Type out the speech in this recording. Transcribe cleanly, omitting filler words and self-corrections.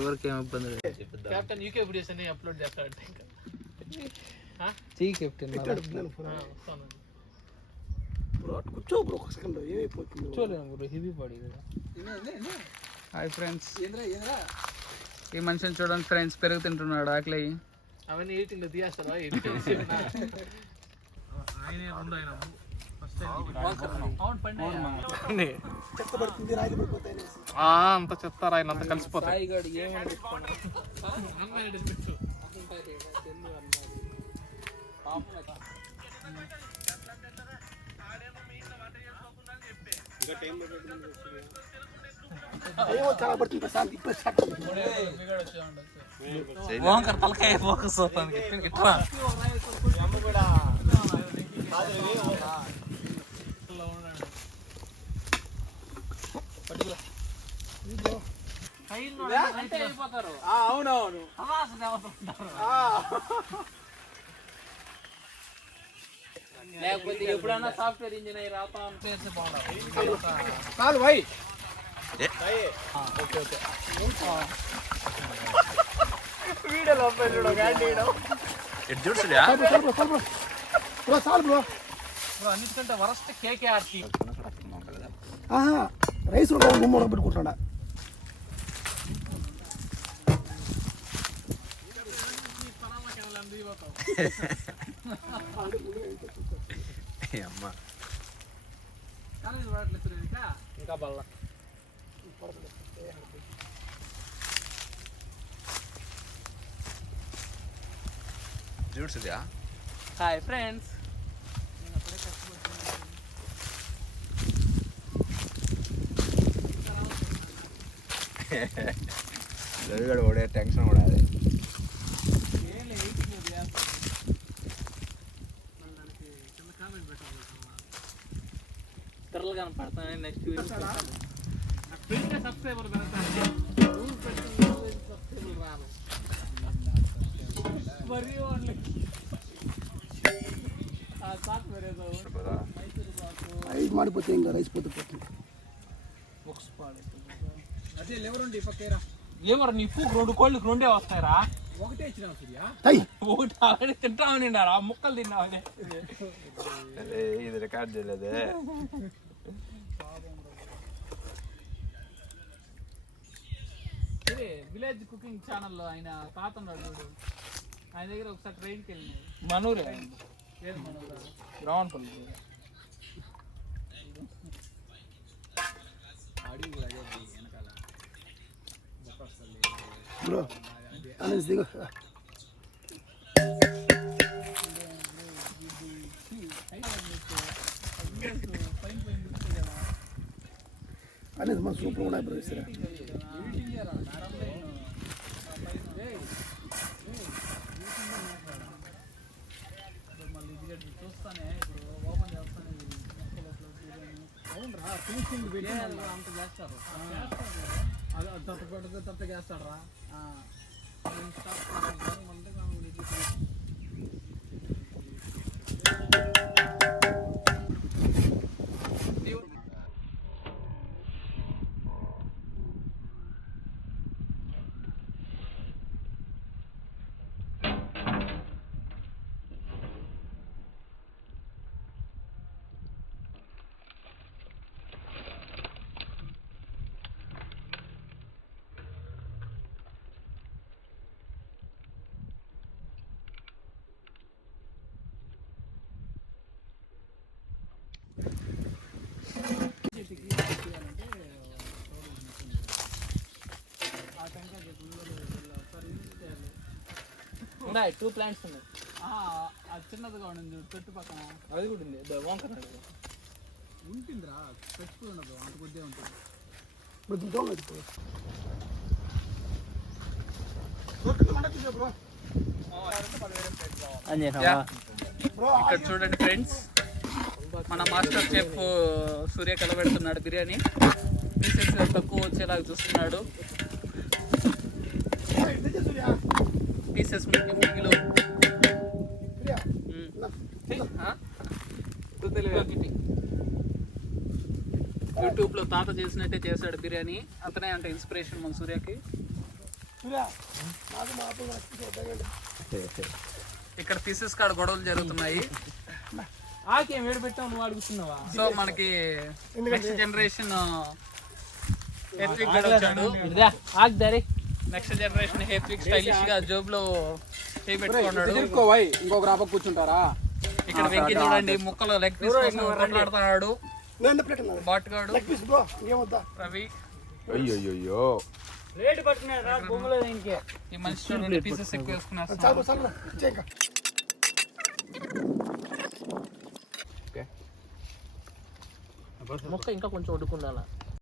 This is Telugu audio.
ఎవరికి ఏమి ఇబ్బంది లేదు. కెప్టెన్ యూకే వీడియోస్ అన్ని అప్లోడ్ చేస్తాడంటే ఇంకా చెయ్యి కెప్టెన్ కూర్చో బ్రో ఒక సెకండ్ ఏమైపోతుంది కూర్చోలేము బ్రో హెవీ బాడీ కదా. హాయ్ ఫ్రెండ్స్, ఈ మనిషిని చూడండి ఫ్రెండ్స్, పెరుగు తింటున్నాడు ఆకలి. అవన్నీ ఎడిటింగ్లో తీయేస్తారా? ఆయనే ఉండు ఆయన అంత చెప్తారా ఆయన అంత కలిసిపోతాయి. చాలా పడుతుంది ప్రశాంత్ ఇప్పుడు తలకాయ ఫోకస్ అవుతాను. అవునవును లేకపోతే ఎప్పుడన్నా సాఫ్ట్వేర్ ఇంజనీర్ అవుతా ఉంటే బాగుంటుంది. భాయ్ వీడియోలో అన్నిటికంటే వరస్ట్ కేకేఆర్కి రైస్ గుమ్మ పెట్టుకుంటాడా అమ్మా ఇంకా బల్ల చూడుసుదా. హాయ్ ఫ్రెండ్స్, రవిగడ ఓడే టెన్షన్ కూడా అదే. తెరలు కనపడతాయి. నెక్స్ట్ సబ్స్క్రైబర్ రాను మరి రైస్ మాడిపోతే ఇంకా రైస్ పోతుంది. అదే లేవరండి పక్కేరా లేవరు నీ పూకు 2 కోళ్ళకి 2 వస్తాయిరా. ఒకటే ఇచ్చినావు సూర్య, ఒకటి ఆల్రెడీ తింటామని రా, ముక్కలు తిన్నామని. ఇది రికార్డ్ చేయలేదే. విలేజ్ కుకింగ్ ఛానల్లో ఆయన తాత ఉన్నాడు, ఆయన దగ్గర ఒకసారి ట్రైన్కి వెళ్ళినాయి. మనూరే ఏది మనూరా? రావణపల్లి. బ్రో అనేసి దిగు. అనేది మన సూపర్ ఉన్నాయి బ్రో. ఇస్తారా చూస్తానే ఇప్పుడు ఓపెన్ చేస్తానే అవునరా ఫినిషింగ్ వీడియో అంత చేస్తారు. అది తప్ప చేస్తాడు రా. ఉన్నాయి 2 ప్లాంట్స్ ఉన్నాయి. అది చిన్నదిగా ఉండింది చెట్టు పక్కన, అది కూడా ఉంది. వంకర ఉంటుందిరా, పెట్టుకుని ఉండదు, అంత కొద్దిగా ఉంటుంది. ఇక్కడ చూడండి ఫ్రెండ్స్, మన మాస్టర్ చెఫ్ సూర్య కలబెడుతున్నాడు బిర్యానీ. పీసెస్ తక్కువ వచ్చేలాగా చూస్తున్నాడు. పీసెస్ ముగ్గులు యూట్యూబ్లో తాత చేసినట్టే చేశాడు బిర్యానీ. అతనే అంటే ఇన్స్పిరేషన్ మన సూర్యకి. ఇక్కడ పీసెస్ కాడ గొడవలు జరుగుతున్నాయి. ఆకేం వేడి పెట్టావు నువ్వు అడుగుతున్నావా? సో మనకి నెక్స్ట్ జనరేషన్ హేత్విక్ గడ వచ్చాడు. నెక్స్ట్ జనరేషన్ హేత్విక్ స్టైలిష్ గా జోబ్ లో చేయి పెట్టుకున్నాడు. ఇంకొక రాబ కూర్చుంటారా? ఇక్కడ వెంకి చూడండి ముక్కలు లెగ్ పీస్ కోసం కొట్లాడుతున్నాడు. బాట్గాడు రవి. అయ్యో రేటు పట్టుకున్నాడు రా బొమ్మలో. ఇంకే ఈ మనిషి చూడండి పీసెస్ ఎక్కువ వేసుకున్నారు. మొక్క ఇంకా కొంచెం ఉడుకుండాలా.